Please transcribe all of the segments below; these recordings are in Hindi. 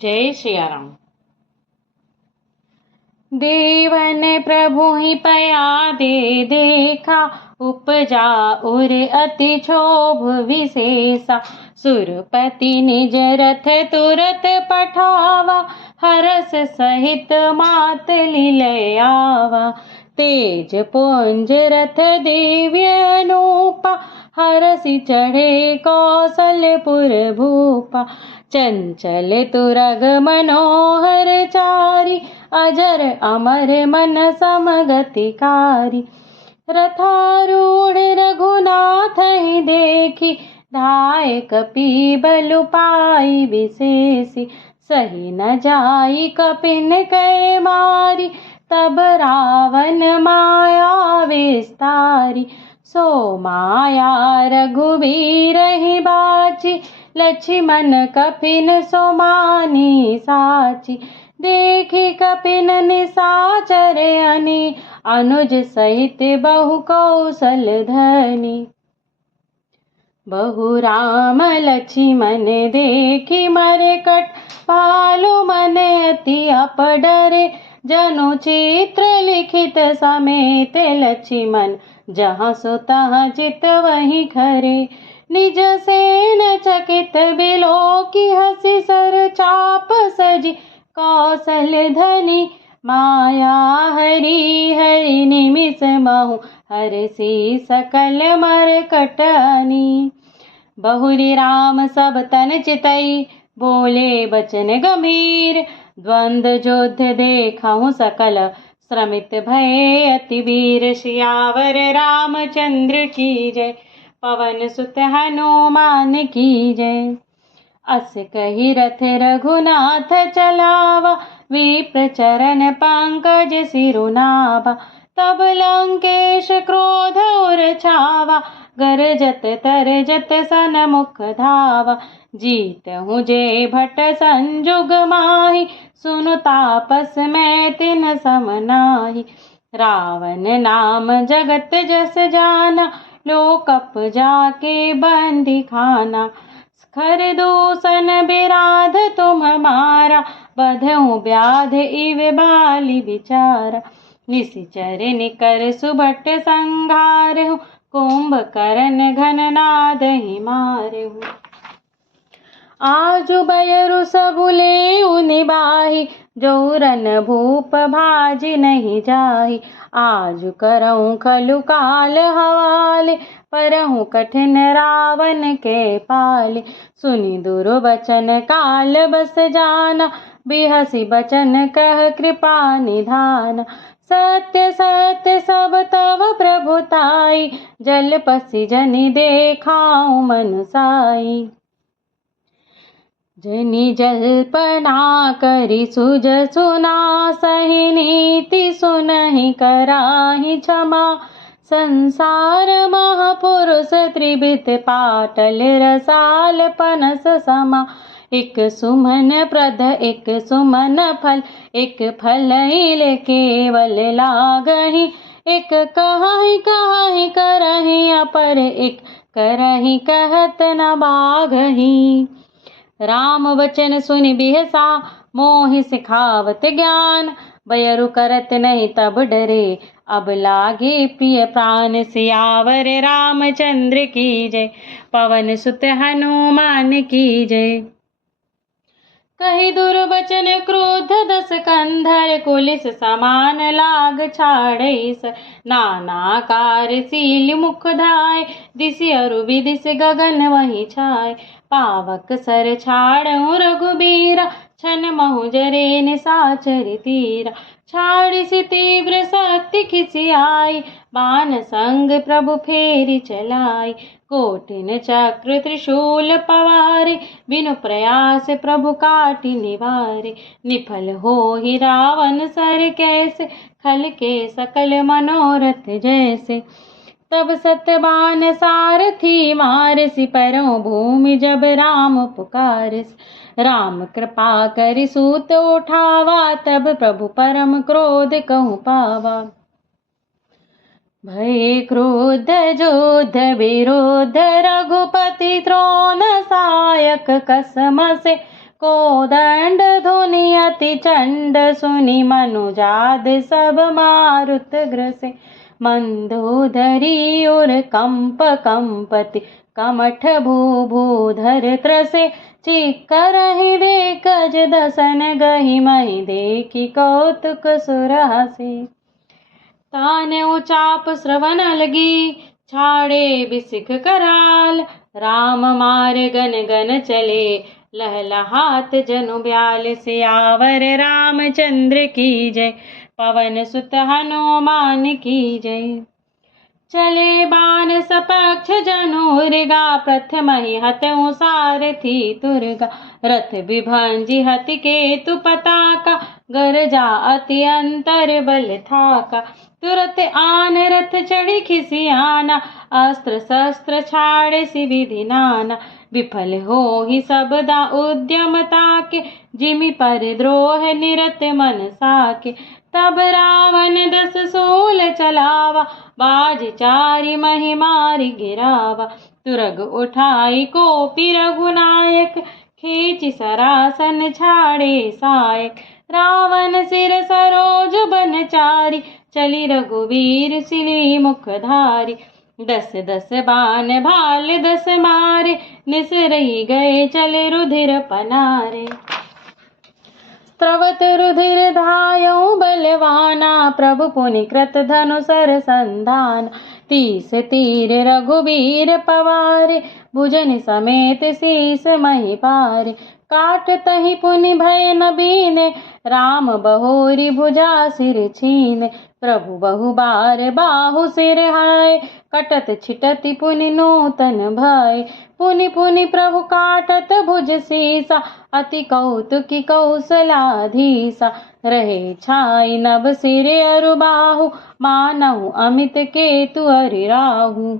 जय सिया राम। देवन प्रभु ही पया दे देखा, उपजा उर अति क्षोभ विशेषा। सुरपति निज रथ तुरत पठावा, हरस सहित मात लीलय आवा। तेज पुंज रथ दिव्य अनूपा, हरसि चढ़े कौशलपुर भूपा। चंचल तुरग मनोहर चारी, अजर अमर मन समगतिकारी। रथारूढ़ रघुनाथ ही देखी, धाय कपि बलु पाई विशेषी। सही न जाई कपिन कै मारी, तब रावण माया विस्तारी। सो माया रघुवीर ही बाची, लक्ष्मण कपिन सो मानी साची। देखी कपिन निशाचर अनि, अनुज सहित बहु कौशल धनी। बहु राम लक्ष्मण देखी मरकट, भालु मन अति अपडरे। जनु चित्र लिखित समेत लक्ष्मण, जहाँ सो तहाँ चित वहीं खरे। निज सेन चकित बिलोकी, हंसी सर चाप सजी कौशल धनी। माया हरि हरि निमिष महु, हरसि सकल मरकटनी। बहुरी राम सब तन चितई, बोले बचन गंभीर। द्वंद युद्ध देखहु सकल, श्रमित भये अति वीर। सियावर रामचंद्र की जय, पवन सुत हनुमान की जय। अस कही रथ रघुनाथ चलावा, विप्र चरण पंकज सिरुनावा। तब लंकेश क्रोध उर छावा, गरजत तरजत सनमुख धावा। जीतहु जे भट संजुग माहि, सुनु तापस मैं तिन्ह सम नाहि। रावण नाम जगत जस जाना, लोकप जाके बंदी खाना। खर दूषण बिराध तुम मारा, बधऊँ व्याध इव बाली विचारा। निशिचर निकर सुभट संघारहु, कुंभकर्ण घन नाद ही मारहु। आजु बयरु सबु लेउ निबाहि, जौरन भूप भाजि नहीं जाहि। आजु करऊँ खलु काल हवाले, परहु कठिन रावण के पाले। सुनि दुर्वचन काल बस जाना, बिहसि बचन कह कृपा निधाना। सत्य सत्य सब तव प्रभुताई, जलपसि जनि देखाऊँ मनु साई। जनि जल्पना करि सुजसु नासहि, नीति सुनहि कराहि क्षमा। संसार महापुरुष त्रिविध, पाटल रसाल पनस समा। एक सुमन प्रद एक सुमन फल, एक फलैल केवल लागहि। एक कहाहि कहाहि करहि अपर, एक करहि कहत न बागहि। राम वचन सुनि बिहसा, मोहि सिखावत ज्ञान। बयरु करत नहीं तब डरे, अब लागे प्रिय प्राण। सियावर रामचंद्र की जय, पवन सुत हनुमान की जय। कही दुर्वचन क्रोध दस कंधर, कुलिस समान लाग छाड़ैस। नाना कारशील मुख धाय, दिसि अरु विदिस गगन वही छाय। पावक सर छाड़ऊँ रघुबीरा, छन महु जरे निशाचर तीरा। छाड़िसि तीव्र शक्ति खिसियाई, बाण संग प्रभु फेरि चलाई। कोटिन चक्र त्रिशूल पवारे, बिनु प्रयास प्रभु काटि निवारे। निफल होहि रावण सर कैसे, खल के सकल मनोरथ जैसे। तब सतबान सारथी मारसि, परऊँ भूमि जब राम पुकारसि। राम कृपा करि सूत उठावा, तब प्रभु परम क्रोध कहूँ पावा। भय क्रोध जोध विरोध, रघुपति त्रोण सायक कसम से। कोदंड धुनि अति चंड सुनि मनुजाद सब मारुत ग्रसे। मंदोदरी उर कंप कंपति कमठ भूभूधर त्रसे। चिक्करहि देखज दसन गहि महि देखि कौतुक सुरहसे। ताने उचाप श्रवण लगी छाड़े बिसिक कराल। राम मार गन गन चले लहलहात जनु ब्याल। सियावर रामचंद्र की जय, पवन सुत हनुमान की जय। चले बाण सपक्ष जनुर्गा, प्रथम ही हतउ सारथी तुरगा। रथ बिभंजि हति केतु पताका, गरजा अति अंतर बल थाका। तुरत आन रथ चढ़ी खिसियाना, अस्त्र शस्त्र छाड़े सि विधि नाना। विफल होहि सबदा उद्यम ताके, जिमि पर द्रोह निरत मन साके। तब रावण दस सूल चलावा, बाज चारि महि मारि गिरावा। तुरग उठाई कोपि रघुनायक, खींचि सरासन छाड़े सायक। रावण सिर सरोज बन चारि, चली रघुवीर सिली मुखधारी। दस दस बाण भाल दस मारे, निसरई गए चले रुधिर पनारे। स्रवत रुधिर धायउ बलवाना, प्रभु पुनि कृत धनु सर संधान। 30 तीर रघुवीर पवारे, भुजन समेत शीस महि पारे। काटतहि पुनि भय न बीने, राम बहोरी भुजा सिर छीने। प्रभु बहु बार बाहु सिर हाय, कटत छिटति पुनि नूतन भय। पुनि पुनि प्रभु काटत भुज सीसा, अति कौतुकी कौशलाधीसा। रहे छाई नभ सिर अरु बाहु, मानहु अमित केतु अरि राहु।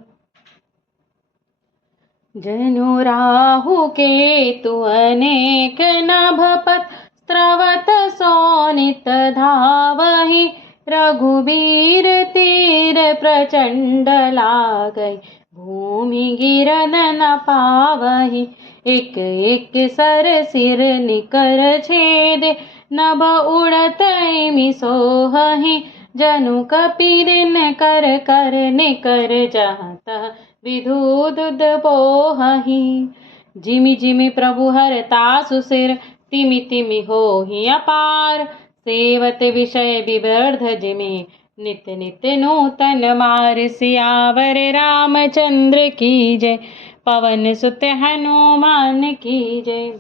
जनु राहु केतु अनेक नभपत, स्रवत सोनित धावहि। रघुबीर तीर प्रचंड लागै, भूमि गिरन न पावहि। एक एक सर सिर निकर छेदे, नभ उड़तहि सोहहि। जनु कपि दिन कर कर निकर, जहाँ तहाँ विधुदुद पोहहि। जिमि जिमि प्रभु हरतासु सिर, तिमि तिमि होहि अपार। सेवत विषय विवर्ध जिमि, नित नित नूतन मार। सियावर रामचंद्र की जय, पवन सुत हनुमान की जय।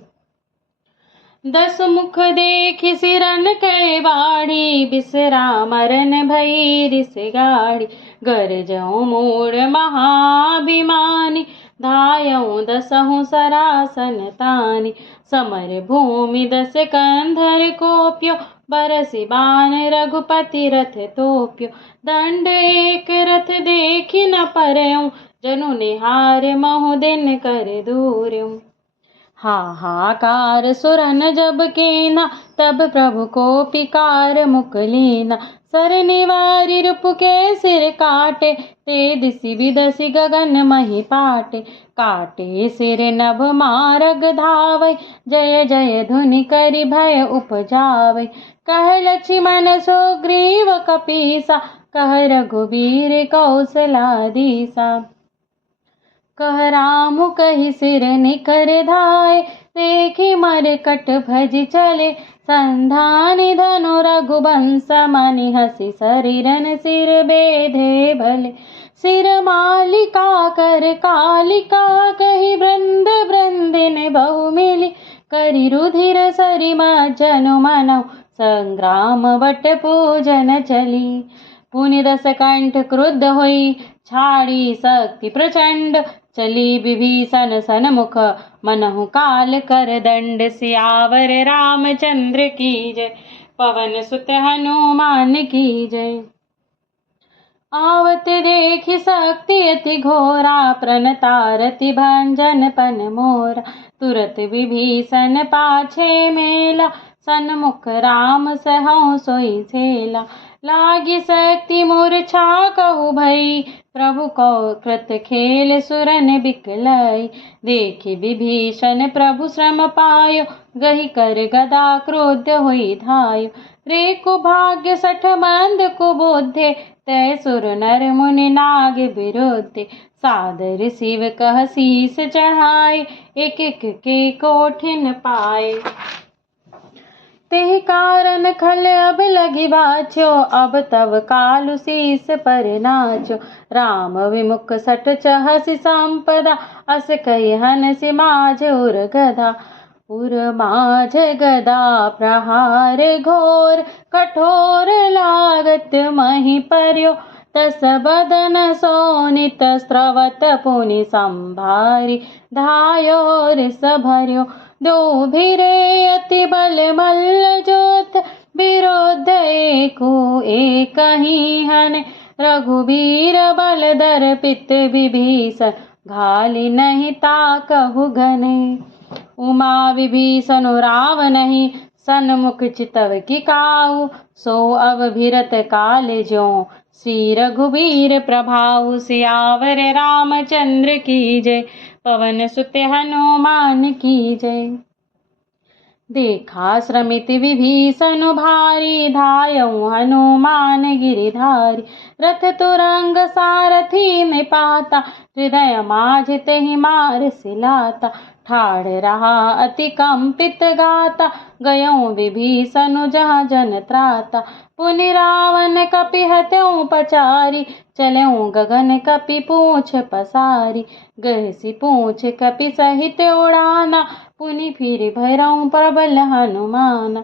10 मुख देखि सिरन कै बाढ़ी, बिसरा मरन भई रिस गाढ़ी। गरजउ मूढ़ महाभिमानी, धायउ दसहु सरासन तानी। समर भूमि 10 कंधर कोप्यो, बरसि बाण रघुपति रथ तोप्यो। दंड एक रथ देखि न परउँ, जनु निहार महु दिन कर दूरउँ। हाहाकार सुरन जब कीना, तब प्रभु को पिकार मुख लीना। सर निवारि रिपु के सिर काटे, ते दिसि बिदसि गगन महि पाटे। काटे सिर नभ मारग धावै, जय जय धुनि करि भय उपजावै। कह लक्ष्मण सुग्रीव कपीसा, कह रघुबीर कौशलाधीसा। कह राम कहि सिर निकर धाय, देखि मरकट भजि चले। संधानि धनु रघुबंश मनि, हसि शरीरन सिर बेधे भले। सिर मालिका कर कालिका, कहि वृंद वृंदिन बहु मिली। करि रुधिर सरि मज्जनु मनउ, संग्राम वट पूजन चली। पुनि 10 कंठ क्रुद्ध होई, छाड़ी शक्ति प्रचंड। चली विभीषण सन्मुख, मनहु काल कर दंड। सियावर रामचंद्र की जय, पवन सुत हनुमान की जय। आवत देखि शक्ति अति घोरा, प्रणतारति भंजन पन मोरा। तुरत विभीषण पाछे मेला, सन्मुख राम सहु सोई सेला। लागी शक्ति मूर्छा कहु भई, प्रभु को कृत खेल सुरन बिकलई। देखि विभीषण प्रभु श्रम पायो, गही कर गदा क्रोध होई धायो। रे को भाग्य सठ मंद कुबुद्धे, तय सुर नर मुनि नाग विरुद्धे। सादर शिव कह शीस चढ़ाए, एक एक के कोठिन पाए। ते कारण खल अब लगी बाछो, अब तब कालु शीस पर नाचो। राम विमुख सठ चहसि संपदा, अस कहि हनसि माझ उर गदा। उर माझ गदा प्रहार घोर, कठोर लागत मही पर्यो। तस बदन सोनित स्रवत पुनि संभारी, धायोर सभर्यो। दो भिरे अति बल मल्ल जोत, विरुद्ध एकु एकहि हन। रघुबीर बल दर पित विभीषण, घाली नहीं ताकहु घने। उमा विभीषण रावनहि, सन्मुख चितव की काऊ। सो अब भिरत काल ज्यों, श्री रघुबीर प्रभाऊ। सियावर रामचंद्र की जय, पवन सुत हनुमान की जय। देखा श्रमित विभीषण भारी, धायऊ हनुमान गिरिधारी। रथ तुरंग सारथी में पाता, हृदय माझ तेहि मार सिलाता। ठाड़ रहा अति कंपित गाता, गयों विभीषण जहाँ जन त्राता। पुनि रावण कपि हत्यों पचारी, चलऊँ गगन कपि पूछ पसारी। गहसी पूछ कपि सहित उड़ाना, पुनि फिर भैरव प्रबल हनुमान।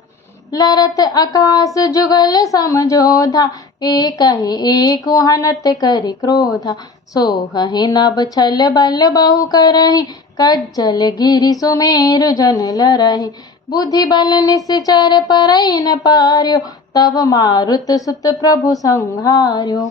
लरत आकाश जुगल समझोधा, एकहि एको हनत करि क्रोधा। सोहहि नभ छल बल बहु करहि, कज्जल गिरि सुमेरु जन लरहि। बुद्धि बल निश्चर परई न पार्यो, तब मारुत सुत प्रभु संहार्यो।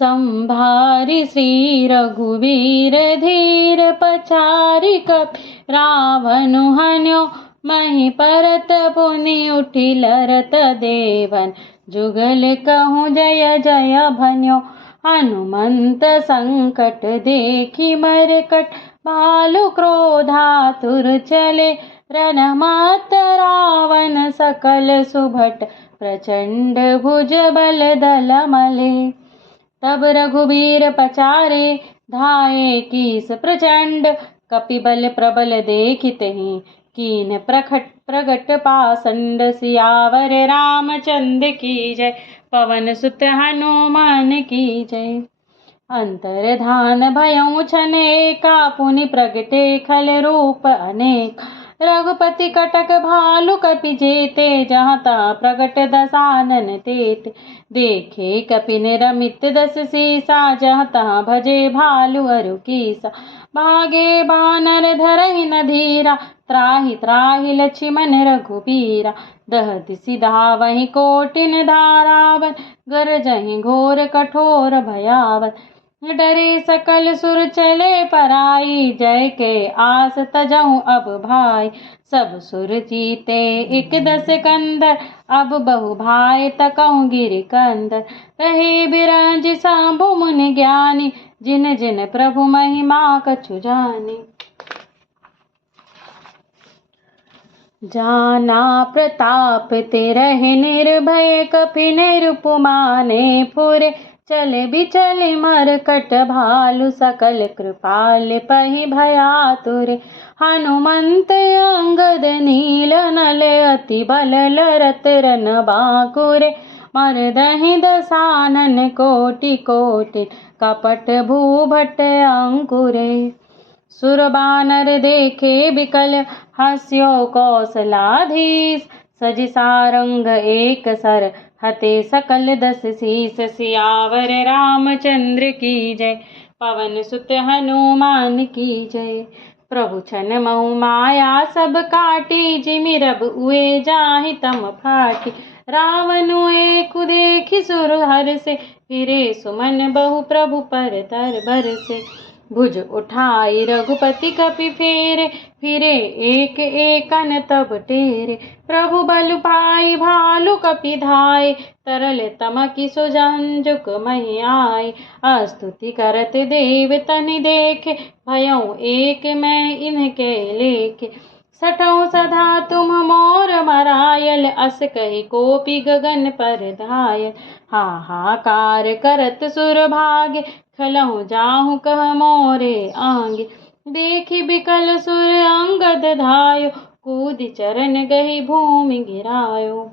संभारि श्री रघुवीर धीर, पछारि कपि रावण हन्यो। मही परत पुनि उठि लरत देवन, जुगल कहूँ जय जय भन्यो। हनुमंत संकट देखि मरकट, भालु क्रोधातुर चले। रन मात रावण सकल सुभट, प्रचंड भुज बल दल मले। तब रघुबीर पचारे, धाये कीस प्रचंड। कपिबल प्रबल देखितहि, कीन प्रगट पाषंड। सियावर रामचंद्र की जय, पवन सुत हनुमान की जय। अंतर्धान भयउ छनेका, पुनि प्रगटे खल रूप अनेक। रघुपति कटक भालु कपि जेते, जहाँ तहाँ प्रगट दसानन तेते। देखे कपि ने रमित दस सीसा, जहाँ तहाँ भजे भालु अरु कीसा। भागे बानर धरहि न धीरा, त्राहि त्राहि लक्ष्मण रघुबीरा। दहति सिधावहि कोटिन धारावन, गरजहि घोर कठोर भयावन। डरे सकल सुर चले पराई, जय के आस तजहु अब भाई। सब सुर जीते एक दस कंदर, अब बहु भाई तकहु गिरि कंदर। रहे बिरंज सांभु मुनि ज्ञानी, जिन जिन प्रभु महिमा कछु जानी। जाना प्रताप तेरहि निर्भय, कपि निरुपमाने फुरे। चले बिचले मरकट भालु, सकल कृपाल पहि भयातुर। हनुमंत अंगद नील नल, अति बल लरत रन बांकुरे। मरदहि दसानन कोटि कोटि, कपट भूभट अंकुरे। सुर बानर देखे बिकल, हस्यो कौशलाधीश। सजि सारंग एक सर, हते सकल दस शीस। सियावर रामचंद्र की जय, पवन सुत हनुमान की जय। प्रभु छन मऊ माया सब काटी, जिमि रब उए जाहि तम फाटी। रावणु एकु देखि सुर हर्षे, फिरे सुमन बहु प्रभु पर तर बरसे। भुज उठाई रघुपति कपि फेरे, फिरे एक एकन तब टेरे। प्रभु बल पाई भालु कपि धाय, तरल तमकि सुजंजुक मही आय। स्तुति करत देव तनि देखे, भयउ एक मैं इनके लेके। सठौ सधा तुम मोर मरायल, अस कहि कोपि गगन पर धायल। हाहाकार करत सुर भागे, खलहु जाहु कह मोरे आंगे। देखि बिकल सुर अंगद धायो, कूदि चरण गहि भूमि गिरायो।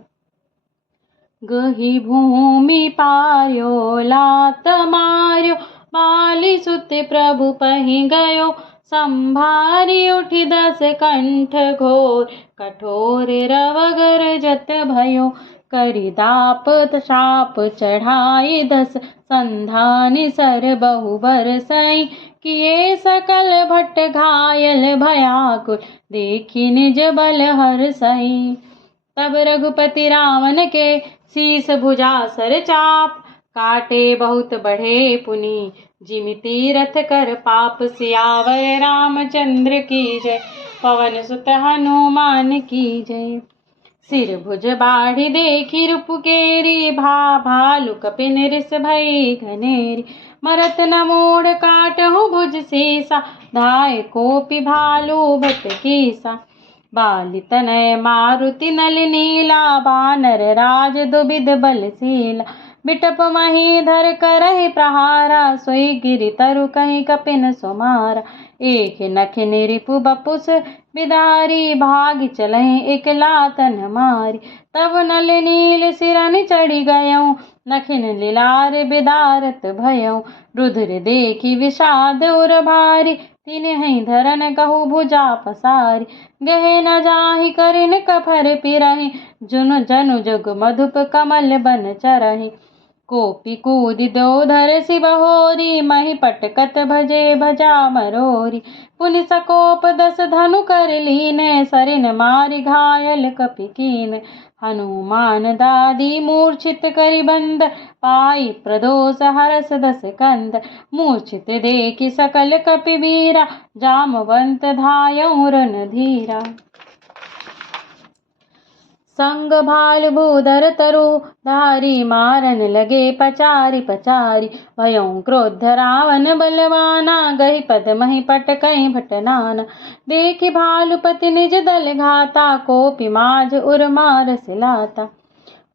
गहि भूमि पार्यो लात मार्यो, बाली सुत प्रभु पहि गयो। संभारी उठि 10 कंठ घोर, कठोर रवगर जत भयो। करि दाप शाप चढ़ाई 10 संधानि सर बहु बरसई। किए सकल भट घायल भयाकुल, देखि निज बल हरसई। तब रघुपति रावण के शीस भुजा सर चाप, काटे बहुत बढ़े पुनि जिमि तीरथ कर पाप। सियावर रामचंद्र की जय, पवन सुत हनुमान की जय। सिर भुज बाढ़ि देखि रिपुकेरी, भालु कपि निरिस भई घनेरी। मरत न मूढ़ काटहु भुज सीसा, धाय कोपि भालु भट कीसा। बाली तनय मारुति नल नीला, बानर राज दुबिध बलशीला। बिटप महीधर करहि प्रहारा, सोई गिरि तरु कहि कपिन सुमारा। एक नखिन रिपु बपुस बिदारी, भागि चलहि एक लातन मारी। तब नल नील सिरनि चढ़ि गयऊँ, नखिन लीलार बिदारत भयऊँ। रुधिर देखि विषाद उर भारी, तिन्हि धरन कहु भुजा पसारी। गहे न जाहि करिन कफर पिरहि, जुन जनु जुग मधुप कमल बन चरहि। कोपि कूदि दो धर शिव होरी, मही पटकत भजे भजा मरोरी। पुनि सकोप 10 धनु कर लीने, सरिन मारि घायल कपि कीन। हनुमान दादी मूर्छित करि बंद, पाई प्रदोष हरस 10 कंद। मूर्छित देखि सकल कपि वीरा, जामवंत धायउ रणधीरा। संग भाल भूधर तरु धारी, मारन लगे पचारि पचारि। भयउ क्रोध रावण बलवाना, गहि पद महि पटकहि भट नाना। देखि भालुपति निज दल घाता, कोपि माझ उर मारस लाता।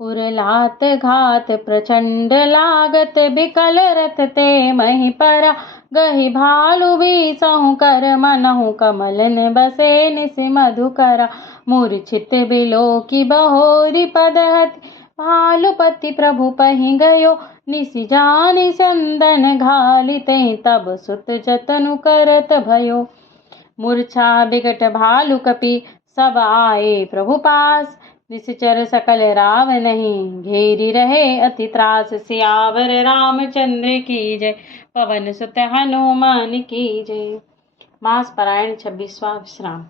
उर लात घात प्रचंड लागत, बिकल रथ ते मही परा। गहि भालु बीसहु कर, मनहु कमलन बसे निसि मधुकरा। मूर्छित बिलोकि बहोरी पदहति, भालुपति प्रभु पहि गयो। निसि जानि चंदन घालि, तें तब सुत जतनु करत भयो। मूर्छा बिकट भालु कपि, सब आए प्रभु पास। निश्चर सकल रावनहि, घेरी रहे अति त्रास। सियावर रामचंद्र की जय, पवन सुत हनुमान की जय। मास पारायण 26वां विश्राम।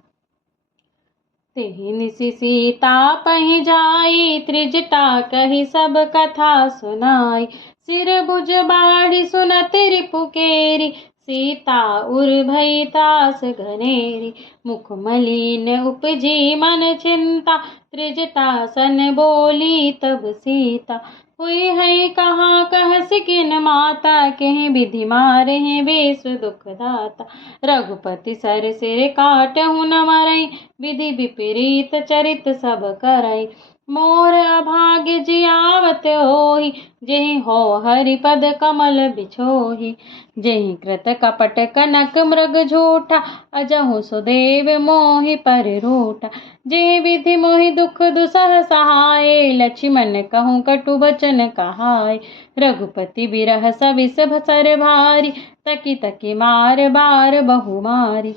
तेहि निसि सीता पहि जाई, त्रिजटा कहि सब कथा सुनाई। सिर भुज बाढ़ि सुनत रिपुकेरी, सीता उर भई त्रास घनेरी। मुख मलिन उपजी मन चिंता, त्रिजटा सन बोली तब सीता। हुई है कहाँ कहसि किन माता, केहि विधि मारहि विश्व दुख दाता। रघुपति सर सिर काटहु न मरई, विधि विपरीत चरित सब करई। मोर अभाग्य जियावत होई, जेहि हो हरिपद कमल बिछोही। जेहि कृत कपट कनक मृग झूठा, अजहु सुदेव मोहि पर रूठा। जेहि विधि मोहि दुख दुसह सहाय, लक्ष्मण कहूँ कटु बचन कहाय। रघुपति बिरह सविस सर भारी, तकी तकी मार बार बहु मारी।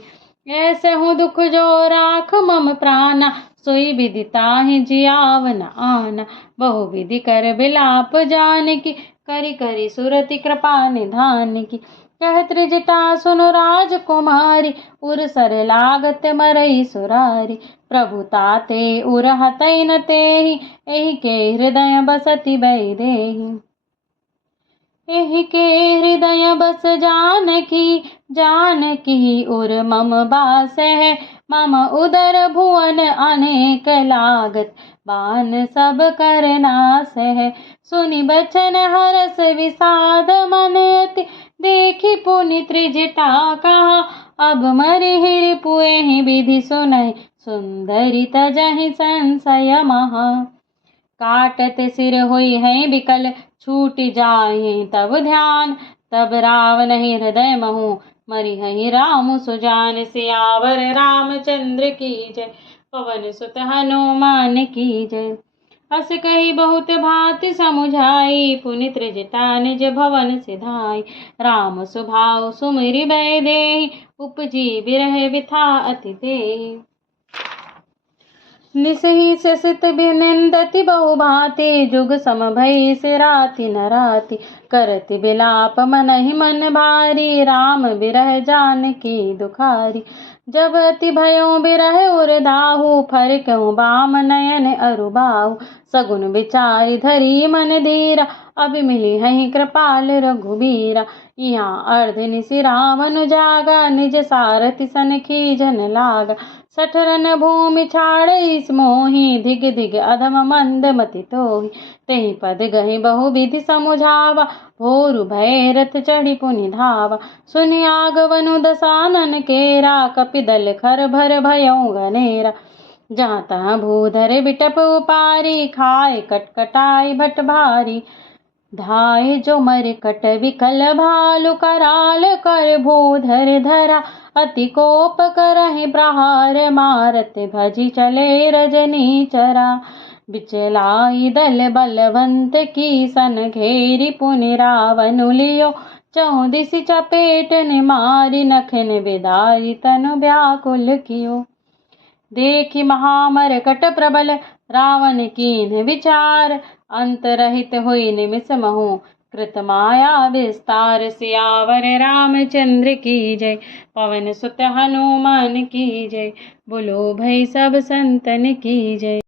ऐसे हूँ दुख जो राख मम प्राणा, सोई विधि ताहि जियाव न आना। बहु विधि कर बिलाप जानकी, करि करि सुरति कृपा निधान की। कहत त्रिजटा सुनु राजकुमारी, उर सर लागत मरई सुरारी। प्रभु ताते उर हतई न तेहि, एहि के हृदय बसति वैदेही। एहि के हृदय बस जानकी, जानकी उर मम बासै, मम उदर भुवन अनेक लागत, बान सब कर नासै। सुनि बचन हरस विषाद मन अति, देखि पुनि त्रिजटा कहा, अब मरिहि रिपुएहि विधि सुनहि, सुंदरी तजहि संशय महा। काटत सिर होई है बिकल, छूट जाए तब ध्यान, तब रावण हृदय महु, मरिहि राम सुजान। सियावर रामचंद्र की जय, पवन सुत हनुमान की जय। अस कही बहुत भांति समुझाई, पुनि त्रिजटा निज भवन सिधाई। राम सुभाउ सुमिरि बै देहि, उपजी बिरह बिथा अति तेहि। निसहि ससित बिनिंदति बहु भांति, जुग सम भई सिराति न राति। करति बिलाप मनहि मन भारी, राम बिरह जानकी दुखारी। जब अति भयो बिरह उर दाहु, फरकहुँ बाम नयन अरु बाहु। सगुन विचारि धरी मन धीरा, अब मिली हहि कृपाल रघुबीरा। यहाँ अर्धनिशि रावण जागा, निज सारथि सन खीजन लागा। सठरन भूमि छाड़ई मोहि, धिग धिग अधम मंद मति तोहि। तेहि पद गहि बहु विधि समुझावा, भोरु भय रथ चढ़ी पुनि धावा। सुनि आगवनु दसानन केरा, कपिदल खर भर भयउ घनेरा। जहाँ तहाँ भूधर बिटप उपारी, खाए कटकटाई भट भारी। धाय जो मरकट विकल भालु, कराल कर भूधर धरा। अति कोप करहि प्रहार, मारत भजी चले रजनी चरा। बिचलाई दल बलवंत की सन, घेरी पुनि रावनु लियो। चहुँ दिसि चपेटन मारी, नखन बिदाई तनु व्याकुल कियो। देखि महामरकट प्रबल, रावण कीन्ह विचार। अंत रहित हुई निमिष महु, कृत माया विस्तार। सियावर रामचंद्र की जय, पवन सुत हनुमान की जय। बोलो भाई सब संतन की जय।